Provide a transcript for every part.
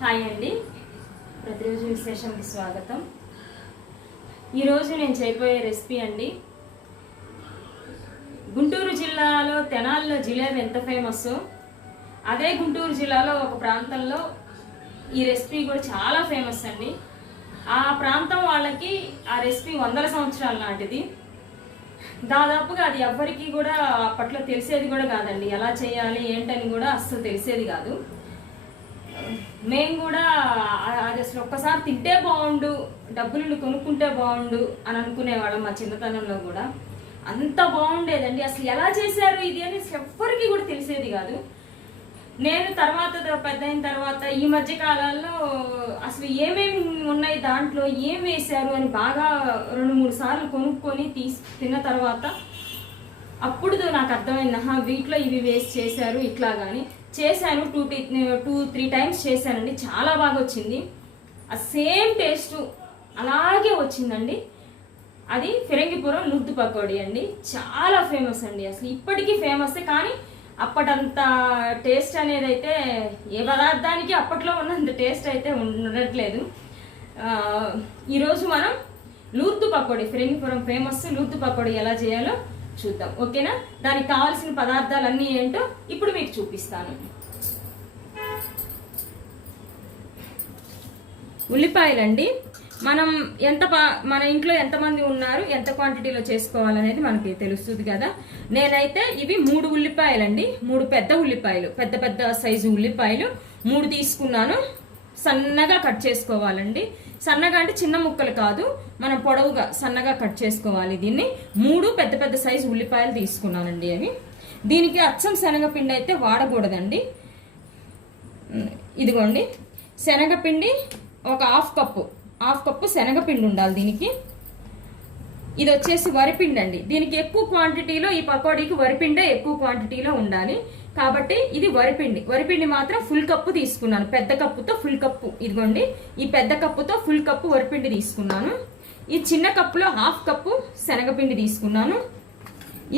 Hi అండి, ప్రతిరోజు విశేషంకి స్వాగతం. ఈరోజు నేను చేయబోయే రెసిపీ అండి, గుంటూరు జిల్లాలో తెనాలిలో జిలేబీ ఎంత ఫేమస్, అదే గుంటూరు జిల్లాలో ఒక ప్రాంతంలో ఈ రెసిపీ కూడా చాలా ఫేమస్ అండి. ఆ ప్రాంతం వాళ్ళకి ఆ రెసిపీ వందల సంవత్సరాల నాటిది. దాదాపుగా అది ఎవ్వరికి కూడా అప్పట్లో తెలిసేది కూడా కాదండి. ఎలా చేయాలి ఏంటని కూడా అస్సలు తెలిసేది కాదు. మేము కూడా అది అసలు ఒక్కసారి తింటే బాగుండు, డబ్బులు కొనుక్కుంటే బాగుండు అని అనుకునేవాళ్ళం. మా చిన్నతనంలో కూడా అంత బాగుండేదండి. అసలు ఎలా చేశారు ఇది అని ఎవ్వరికి కూడా తెలిసేది కాదు. నేను తర్వాత పెద్ద అయిన తర్వాత ఈ మధ్య కాలాల్లో అసలు ఏమేమి ఉన్నాయి దాంట్లో ఏం వేశారు అని బాగా 2-3 సార్లు కొనుక్కొని తిన్న తర్వాత అప్పుడు నాకు అర్థమైంది, వీటిలో ఇవి వేసి చేశారు ఇట్లా. కానీ చేశాను 2-3 టైమ్స్ చేశానండి. చాలా బాగా వచ్చింది. ఆ సేమ్ టేస్ట్ అలాగే వచ్చిందండి. అది ఫిరంగిపురం లూర్దు పకోడీ అండి. చాలా ఫేమస్ అండి, అసలు ఇప్పటికీ ఫేమస్. కానీ అప్పటంత టేస్ట్ అనేది అయితే ఏ పదార్థానికి అప్పట్లో ఉన్నంత టేస్ట్ అయితే ఉండట్లేదు. ఈరోజు మనం లూర్దు పకోడీ, ఫిరంగిపురం ఫేమస్ లూర్దు పకోడీ ఎలా చేయాలో చూద్దాం. ఓకేనా? దానికి కావాల్సిన పదార్థాలన్నీ ఏంటో ఇప్పుడు మీకు చూపిస్తాను. ఉల్లిపాయలండి, మనం మన ఇంట్లో ఎంతమంది ఉన్నారు, ఎంత క్వాంటిటీలో చేసుకోవాలనేది మనకి తెలుస్తుంది కదా. నేనైతే ఇవి 3 ఉల్లిపాయలండి, 3 పెద్ద ఉల్లిపాయలు, పెద్ద సైజు ఉల్లిపాయలు 3 తీసుకున్నాను. సన్నగా కట్ చేసుకోవాలండి. సన్నగా అంటే చిన్న ముక్కలు కాదు, మనం పొడవుగా సన్నగా కట్ చేసుకోవాలి. దీన్ని 3 పెద్ద సైజు ఉల్లిపాయలు తీసుకున్నానండి. అవి దీనికి అచ్చం శనగపిండి అయితే వాడకూడదండి. ఇదిగోండి శనగపిండి, ఒక హాఫ్ కప్పు శనగపిండి ఉండాలి దీనికి. ఇది వచ్చేసి వరిపిండి అండి. దీనికి ఎక్కువ క్వాంటిటీలో, ఈ పకోడీకి వరిపిండే ఎక్కువ క్వాంటిటీలో ఉండాలి కాబట్టి ఇది వరిపిండి మాత్రం ఫుల్ కప్పు తీసుకున్నాను. పెద్ద కప్పుతో ఫుల్ కప్పు, ఇదిగోండి ఈ పెద్ద కప్పుతో ఫుల్ కప్పు వరిపిండి తీసుకున్నాను. ఈ చిన్న కప్పులో హాఫ్ కప్పు శనగపిండి తీసుకున్నాను.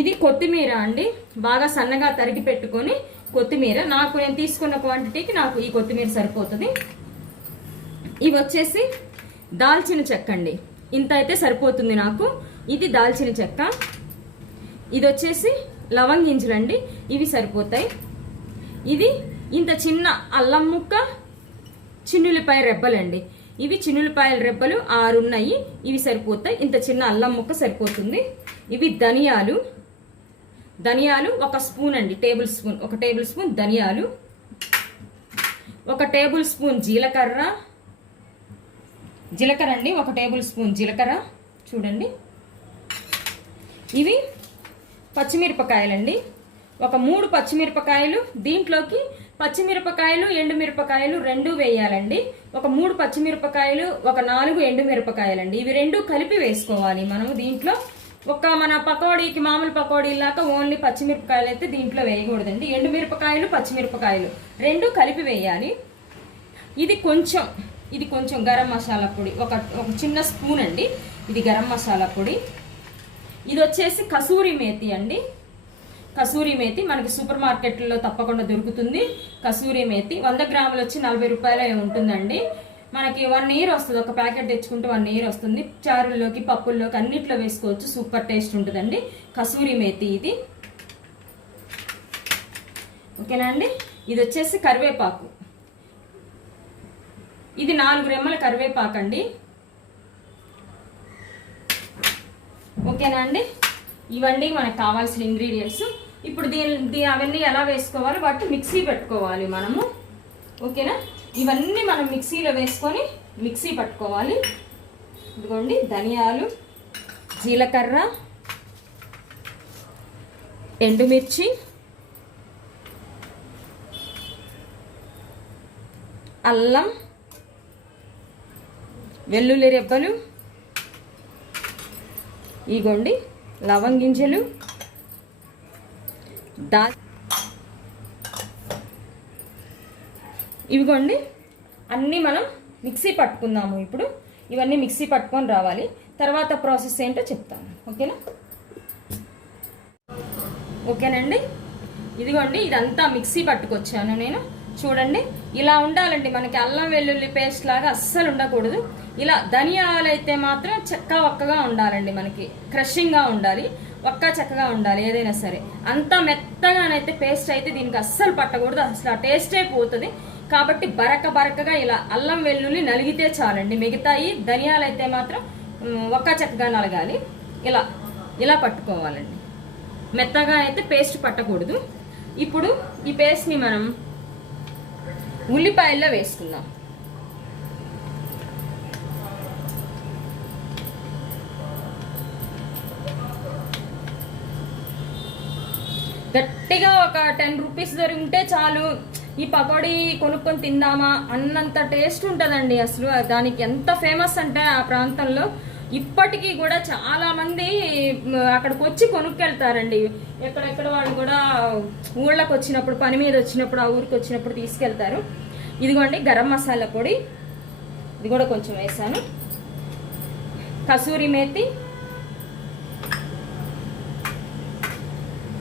ఇది కొత్తిమీర అండి, బాగా సన్నగా తరిగి పెట్టుకొని కొత్తిమీర. నేను తీసుకున్న క్వాంటిటీకి నాకు ఈ కొత్తిమీర సరిపోతుంది. ఇవి వచ్చేసి దాల్చిన చెక్క అండి, ఇంత అయితే సరిపోతుంది నాకు. ఇది దాల్చిన చెక్క. ఇది వచ్చేసి లవంగింజలు అండి, ఇవి సరిపోతాయి. ఇది ఇంత చిన్న అల్లం ముక్క, చిన్నులపాయ రెబ్బలండి. ఇవి చిన్నులపాయల రెబ్బలు 6 ఉన్నాయి, ఇవి సరిపోతాయి. ఇంత చిన్న అల్లం ముక్క సరిపోతుంది. ఇవి ధనియాలు 1 స్పూన్ అండి, ఒక టేబుల్ స్పూన్ ధనియాలు, 1 టేబుల్ స్పూన్ జీలకర్ర అండి, 1 టేబుల్ స్పూన్ జీలకర్ర. చూడండి ఇవి పచ్చిమిరపకాయలండి, ఒక 3 పచ్చిమిరపకాయలు. దీంట్లోకి పచ్చిమిరపకాయలు ఎండుమిరపకాయలు 2 వేయాలండి. ఒక 3 పచ్చిమిరపకాయలు, ఒక 4 ఎండుమిరపకాయలండి. ఇవి 2 కలిపి వేసుకోవాలి మనము దీంట్లో. మన పకోడీకి మామూలు పకోడీలాగా ఓన్లీ పచ్చిమిరపకాయలు అయితే దీంట్లో వేయకూడదండి. ఎండుమిరపకాయలు పచ్చిమిరపకాయలు 2 కలిపి వేయాలి. ఇది కొంచెం గరం మసాలా పొడి, ఒక చిన్న స్పూన్ అండి. ఇది గరం మసాలా పొడి. ఇది వచ్చేసి కసూరి మేతి అండి. కసూరి మేతి మనకి సూపర్ మార్కెట్లో తప్పకుండా దొరుకుతుంది. కసూరి మేతి 100 గ్రాములు వచ్చి 40 రూపాయలు ఉంటుందండి. మనకి 1 ఇయర్ వస్తుంది. ఒక ప్యాకెట్ తెచ్చుకుంటే 1 ఇయర్ వస్తుంది. చారుల్లోకి, పప్పుల్లోకి అన్నిట్లో వేసుకోవచ్చు. సూపర్ టేస్ట్ ఉంటుందండి కసూరి మేతి ఇది. ఓకేనా అండి? ఇది వచ్చేసి కరివేపాకు. ఇది 4 రెమ్మల కరివేపాకు అండి. ఓకేనా అండి? ఇవన్నీ మనకు కావాల్సిన ఇంగ్రీడియంట్స్. ఇప్పుడు అవన్నీ ఎలా వేసుకోవాలి, వాటి మిక్సీ పెట్టుకోవాలి మనము. ఓకేనా? ఇవన్నీ మనం మిక్సీలో వేసుకొని మిక్సీ పట్టుకోవాలి. ఇదిగోండి ధనియాలు, జీలకర్ర, ఎండుమిర్చి, అల్లం, వెల్లుల్లి రెబ్బలు, ఇగోండి లవంగింజలు, ఇవిగోండి అన్నీ మనం మిక్సీ పట్టుకుందాము. ఇప్పుడు ఇవన్నీ మిక్సీ పట్టుకొని రావాలి. తర్వాత ప్రాసెస్ ఏంటో చెప్తాను. ఓకేనండి? ఇదిగోండి ఇదంతా మిక్సీ పట్టుకొచ్చాను నేను. చూడండి ఇలా ఉండాలండి. మనకి అల్లం వెల్లుల్లి పేస్ట్ లాగా అస్సలు ఉండకూడదు. ఇలా ధనియాలు అయితే మాత్రం చెక్క ఒక్కగా ఉండాలండి, మనకి క్రషింగ్గా ఉండాలి, ఒక్క చెక్కగా ఉండాలి. ఏదైనా సరే అంత మెత్తగానైతే పేస్ట్ అయితే దీనికి అస్సలు పట్టకూడదు, అసలు ఆ టేస్టే పోతుంది. కాబట్టి బరకగా ఇలా అల్లం వెల్లుల్లి నలిగితే చాలండి. మిగతాయి ధనియాలు అయితే మాత్రం ఒక్క చెక్కగా నలగాలి. ఇలా ఇలా పట్టుకోవాలండి, మెత్తగా అయితే పేస్ట్ పట్టకూడదు. ఇప్పుడు ఈ పేస్ట్ని మనం ఉల్లిపాయల్లో వేసుకుందాం. గట్టిగా ఒక 10 రూపీస్ దొరికితే చాలు, ఈ పకోడీ కొనుక్కొని తిందామా అన్నంత టేస్ట్ ఉంటుందండి. అసలు దానికి ఎంత ఫేమస్ అంటే ఆ ప్రాంతంలో ఇప్పటికీ కూడా చాలా మంది అక్కడికి వచ్చి కొనుక్కెళ్తారండి. ఎక్కడెక్కడ వాళ్ళు కూడా ఊళ్ళకి వచ్చినప్పుడు, పని మీద వచ్చినప్పుడు, ఆ ఊరికి వచ్చినప్పుడు తీసుకెళ్తారు. ఇదిగోండి గరం మసాలా పొడి, ఇది కూడా కొంచెం వేసాను. కసూరి మేతి,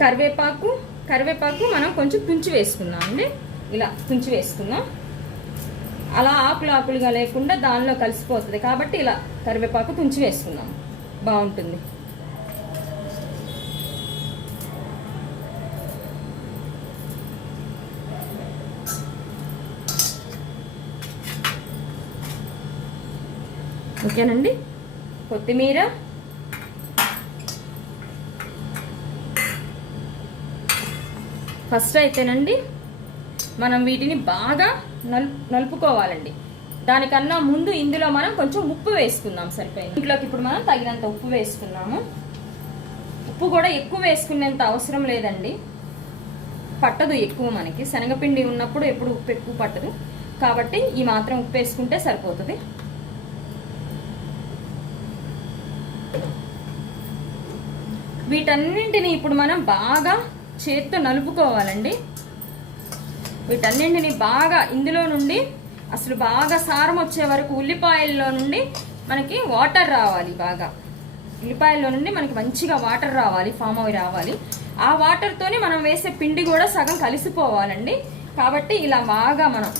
కరివేపాకు మనం కొంచెం తుంచి వేసుకున్నాం అండి. ఇలా తుంచి వేసుకుందాం. అలా ఆకులుగా లేకుండా దానిలో కలిసిపోతుంది కాబట్టి ఇలా కరివేపాకు తుంచి వేసుకుందాం, బాగుంటుంది. ఓకేనండి. కొత్తిమీర, ఫస్ట్ అయితేనండి మనం వీటిని బాగా నలుపుకోవాలండి. దానికన్నా ముందు ఇందులో మనం కొంచెం ఉప్పు వేసుకుందాం, సరిపోయింది. ఇంట్లోకి ఇప్పుడు మనం తగినంత ఉప్పు వేసుకున్నాము. ఉప్పు కూడా ఎక్కువ వేసుకునేంత అవసరం లేదండి, పట్టదు ఎక్కువ. మనకి శనగపిండి ఉన్నప్పుడు ఎప్పుడు ఉప్పు ఎక్కువ పట్టదు, కాబట్టి ఈ మాత్రం ఉప్పు వేసుకుంటే సరిపోతుంది. వీటన్నింటిని ఇప్పుడు మనం బాగా చేత్తో నలుపుకోవాలండి. వీటన్నింటిని బాగా ఇందులో నుండి అసలు బాగా సారం వచ్చే వరకు, ఉల్లిపాయల్లో నుండి మనకి వాటర్ రావాలి, బాగా ఉల్లిపాయల్లో నుండి మనకి మంచిగా వాటర్ రావాలి, ఫామ్ అవి రావాలి. ఆ వాటర్తోనే మనం వేసే పిండి కూడా సగం కలిసిపోవాలండి. కాబట్టి ఇలా బాగా మనం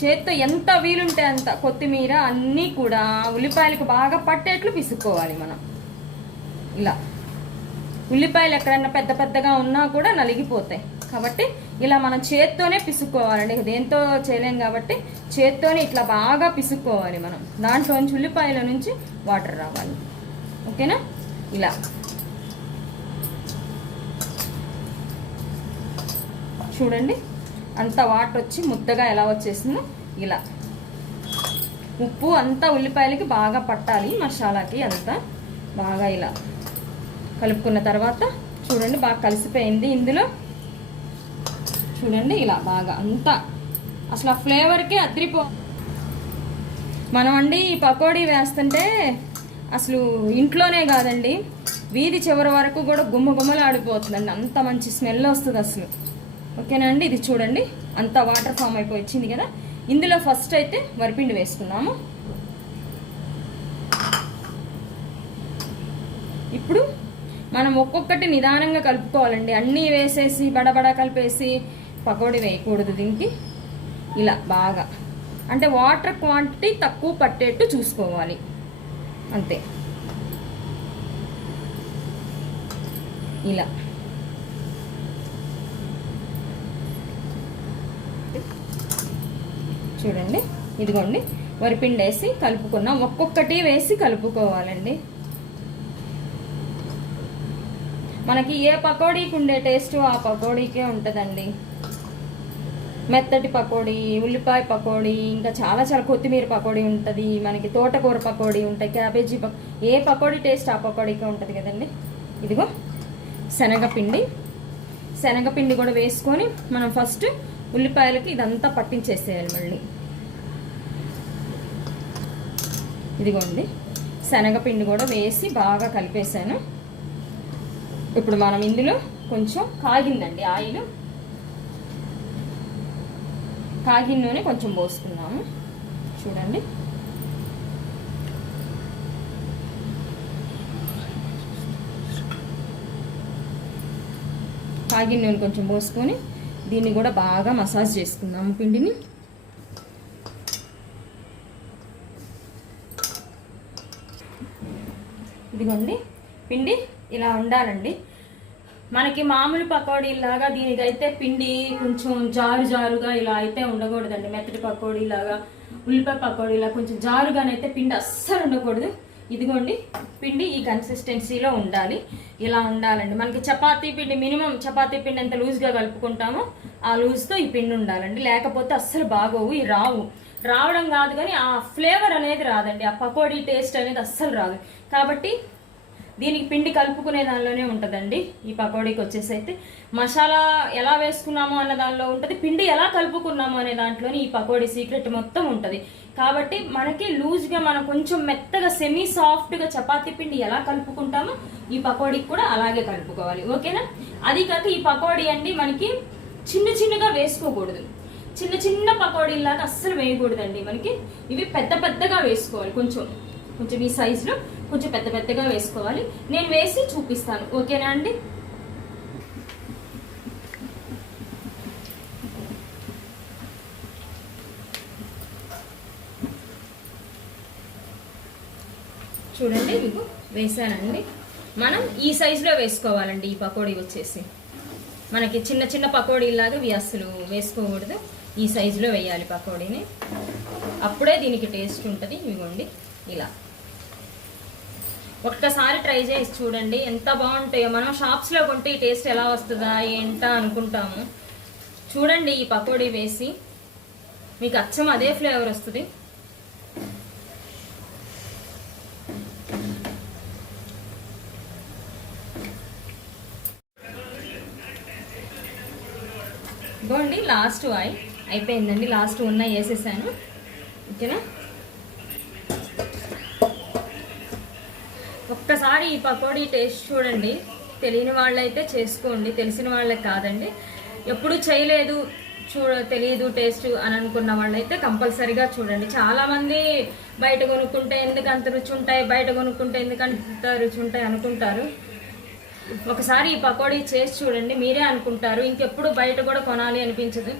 చేత్తో ఎంత వీలుంటే అంత కొత్తిమీర అన్నీ కూడా ఉల్లిపాయలకు బాగా పట్టేట్లు పిసుక్కోవాలి మనం. ఇలా ఉల్లిపాయలు ఎక్కడన్నా పెద్దగా ఉన్నా కూడా నలిగిపోతాయి, కాబట్టి ఇలా మనం చేత్తోనే పిసుక్కోవాలండి. దేంతో చేయలేం కాబట్టి చేత్తోనే ఇట్లా బాగా పిసుక్కోవాలి మనం. దాంట్లోంచి ఉల్లిపాయల నుంచి వాటర్ రావాలి. ఓకేనా? ఇలా చూడండి, అంత వాటర్ వచ్చి ముద్దగా ఎలా వచ్చేసిందో. ఇలా ఉప్పు అంతా ఉల్లిపాయలకి బాగా పట్టాలి, మసాలాకి అంతా బాగా ఇలా కలుపుకున్న తర్వాత చూడండి బాగా కలిసిపోయింది. ఇందులో చూడండి ఇలా బాగా అంతా అసలు ఆ ఫ్లేవర్కే మనం అండి ఈ పకోడీ వేస్తుంటే అసలు ఇంట్లోనే కాదండి, వీధి చివరి వరకు కూడా గుమ్మలు ఆడిపోతుందండి, అంత మంచి స్మెల్ వస్తుంది అసలు. ఓకేనా అండి? ఇది చూడండి అంత వాటర్ ఫామ్ అయిపోయి వచ్చింది కదా. ఇందులో ఫస్ట్ అయితే వరిపిండి వేసుకున్నాము. ఇప్పుడు మనం ఒక్కొక్కటి నిదానంగా కలుపుకోవాలండి. అన్నీ వేసేసి బడబడ కలిపేసి పకోడీ వేయకూడదు దీనికి. ఇలా బాగా అంటే వాటర్ క్వాంటిటీ తక్కువ పట్టేట్టు చూసుకోవాలి, అంతే. ఇలా చూడండి, ఇదిగోండి వరిపిండి వేసి కలుపుకున్నాం. ఒక్కొక్కటి వేసి కలుపుకోవాలండి. మనకి ఏ పకోడీకి ఉండే టేస్ట్ ఆ పకోడీకే ఉంటుందండి. మెత్తటి పకోడీ, ఉల్లిపాయ పకోడీ, ఇంకా చాలా కొత్తిమీర పకోడీ ఉంటుంది, మనకి తోటకూర పకోడీ ఉంటాయి, క్యాబేజీ ఏ పకోడీ టేస్ట్ ఆ పకోడీకే ఉంటుంది కదండి. ఇదిగో శనగపిండి కూడా వేసుకొని మనం ఫస్ట్ ఉల్లిపాయలకి ఇదంతా పట్టించేసేయాలి. మళ్ళీ ఇదిగోండి శనగపిండి కూడా వేసి బాగా కలిపేసాను. ఇప్పుడు మనం ఇందులో కొంచెం కాగిందండి ఆయిల్, కాగిన నూనె కొంచెం పోసుకున్నాము. చూడండి కాగిన నూనె కొంచెం పోసుకొని దీన్ని కూడా బాగా మసాజ్ చేసుకుందాము పిండిని. ఇదిగోండి పిండి ఇలా ఉండాలండి. మనకి మామూలు పకోడీలాగా దీనికైతే పిండి కొంచెం జారుగా ఇలా అయితే ఉండకూడదండి. మెత్తటి పకోడీలాగా, ఉల్లిపాయ పకోడీలా కొంచెం జారుగానైతే పిండి అస్సలు ఉండకూడదు. ఇదిగోండి పిండి ఈ కన్సిస్టెన్సీలో ఉండాలి, ఇలా ఉండాలండి. మనకి చపాతీ పిండి మినిమం చపాతీ పిండి ఎంత లూజ్గా కలుపుకుంటామో ఆ లూజ్తో ఈ పిండి ఉండాలండి. లేకపోతే అస్సలు బాగోవు, ఈ రావడం కాదు కానీ ఆ ఫ్లేవర్ అనేది రాదండి, ఆ పకోడీ టేస్ట్ అనేది అస్సలు రాదు. కాబట్టి దీనికి పిండి కలుపుకునే దానిలోనే ఉంటుందండి. ఈ పకోడీకి వచ్చేసి అయితే మసాలా ఎలా వేసుకున్నామో అన్న దానిలో ఉంటుంది, పిండి ఎలా కలుపుకున్నామో అనే దాంట్లోనే ఈ పకోడీ సీక్రెట్ మొత్తం ఉంటుంది. కాబట్టి మనకి లూజ్గా మనం కొంచెం మెత్తగా సెమీ సాఫ్ట్గా చపాతీ పిండి ఎలా కలుపుకుంటామో ఈ పకోడీకి కూడా అలాగే కలుపుకోవాలి. ఓకేనా? అది కాక ఈ పకోడీ అండి మనకి చిన్నగా వేసుకోకూడదు. చిన్న పకోడీలాగా అస్సలు వేయకూడదండి. మనకి ఇవి పెద్దగా వేసుకోవాలి. కొంచెం ఈ సైజులో కొంచెం పెద్దగా వేసుకోవాలి. నేను వేసి చూపిస్తాను. ఓకేనా అండి? చూడండి మీకు వేసానండి. మనం ఈ సైజులో వేసుకోవాలండి. ఈ పకోడీ వచ్చేసి మనకి చిన్న పకోడీలాగా ఇవి అస్సలు వేసుకోకూడదు. ఈ సైజులో వేయాలి పకోడీని, అప్పుడే దీనికి టేస్ట్ ఉంటుంది. ఇవ్వండి ఇలా ఒక్కసారి ట్రై చేసి చూడండి, ఎంత బాగుంటాయో. మనం షాప్స్లో కొంటే ఈ టేస్ట్ ఎలా వస్తుందా ఏంటా అనుకుంటాము. చూడండి ఈ పకోడీ వేసి మీకు అచ్చం అదే ఫ్లేవర్ వస్తుంది. ఇదిగోండి లాస్ట్ ఆయిల్ అయిపోయిందండి. లాస్ట్ వేసేసాను. ఓకేనా? ఒక్కసారి ఈ పకోడీ టేస్ట్ చూడండి. తెలియని వాళ్ళైతే చేసుకోండి, తెలిసిన వాళ్ళకి కాదండి. ఎప్పుడు చేయలేదు తెలియదు టేస్ట్ అని అనుకున్న వాళ్ళైతే కంపల్సరీగా చూడండి. చాలామంది బయట కొనుక్కుంటే ఎందుకు అంత రుచి ఉంటాయి, బయట కొనుక్కుంటే ఎందుకు అంత రుచి ఉంటాయి అనుకుంటారు. ఒకసారి ఈ పకోడీ చేసి చూడండి, మీరే అనుకుంటారు ఇంకెప్పుడు బయట కూడా కొనాలి అనిపించదు.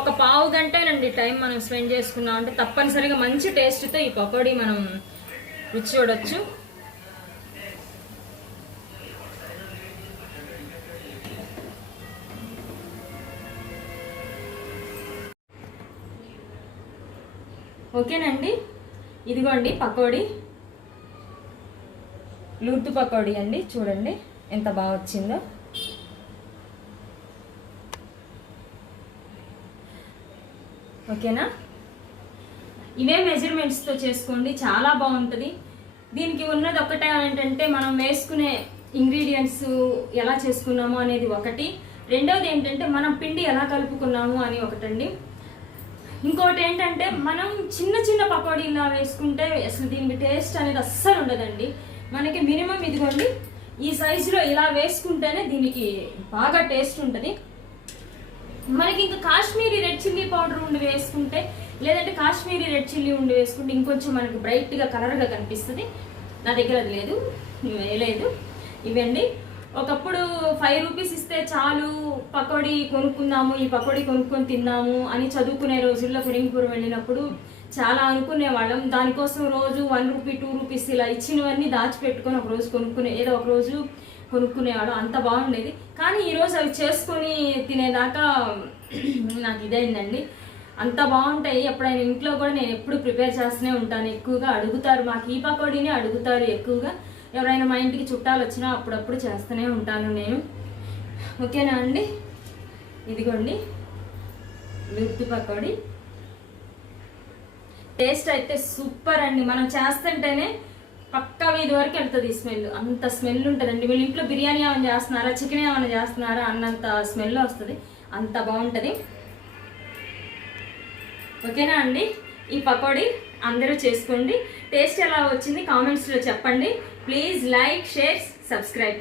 ఒక పావు గంటేనండి టైం మనం స్పెండ్ చేసుకున్నాం అంటే తప్పనిసరిగా మంచి టేస్ట్తో ఈ పకోడీ మనం రుచి చూడొచ్చు. ఓకేనండి, ఇదిగోండి పకోడీ, లూర్దు పకోడీ అండి. చూడండి ఎంత బాగా వచ్చిందో. ఓకేనా? ఇవే మెజర్మెంట్స్తో చేసుకోండి, చాలా బాగుంటుంది. దీనికి ఉన్నది ఒకటే ఏంటంటే మనం వేసుకునే ఇంగ్రీడియంట్స్ ఎలా చేసుకున్నాము అనేది ఒకటి. రెండవది ఏంటంటే మనం పిండి ఎలా కలుపుకున్నాము అని ఒకటండి. ఇంకోటి ఏంటంటే మనం చిన్న పకోడీలా వేసుకుంటే అసలు దీనికి టేస్ట్ అనేది అస్సలు ఉండదండి. మనకి మినిమం ఇదిగోండి ఈ సైజులో ఇలా వేసుకుంటేనే దీనికి బాగా టేస్ట్ ఉంటుంది. మనకి ఇంకా కాశ్మీరీ రెడ్ చిల్లీ పౌడర్ ఉండి వేసుకుంటే, లేదంటే కాశ్మీరీ రెడ్ చిల్లీ ఉండి వేసుకుంటే ఇంకొంచెం మనకి బ్రైట్గా కలర్గా కనిపిస్తుంది. నా దగ్గర అది లేదు, వేయలేదు. ఇవండి ఒకప్పుడు 5 రూపీస్ ఇస్తే చాలు పకోడీ కొనుక్కుందాము, ఈ పకోడీ కొనుక్కొని తిన్నాము అని చదువుకునే రోజుల్లో కొరింగపూర్ వెళ్ళినప్పుడు చాలా అనుకునేవాళ్ళం. దానికోసం రోజు 1 రూపీ 2 రూపీస్ ఇలా ఇచ్చినవన్నీ దాచిపెట్టుకొని ఒక రోజు ఏదో ఒక రోజు కొనుక్కునేవాళ్ళం. అంత బాగుండేది. కానీ ఈరోజు అవి చేసుకొని తినేదాకా నాకు ఇదైందండి. అంత బాగుంటాయి. ఎప్పుడైనా ఇంట్లో కూడా నేను ఎప్పుడు ప్రిపేర్ చేస్తూనే ఉంటాను. ఎక్కువగా అడుగుతారు, మాకు ఈ పకోడీనే అడుగుతారు ఎక్కువగా. ఎవరైనా మా ఇంటికి చుట్టాలు వచ్చినా అప్పుడప్పుడు చేస్తూనే ఉంటాను నేను. ఓకేనా అండి? ఇదిగోండి లూర్దు పకోడీ. టేస్ట్ అయితే సూపర్ అండి. మనం చేస్తుంటేనే పక్కా వీధి వరకు వెళ్తుంది ఈ స్మెల్. అంత స్మెల్ ఉంటుందండి. వీళ్ళు ఇంట్లో బిర్యానీ ఏమైనా చేస్తున్నారా, చికెన్ ఏమైనా చేస్తున్నారా అన్నంత స్మెల్ వస్తుంది. అంత బాగుంటుంది. ఓకేనా అండి? ఈ పకోడీ అందరూ చేసుకోండి. టేస్ట్ ఎలా వచ్చింది కామెంట్స్లో చెప్పండి. Please like, share, subscribe.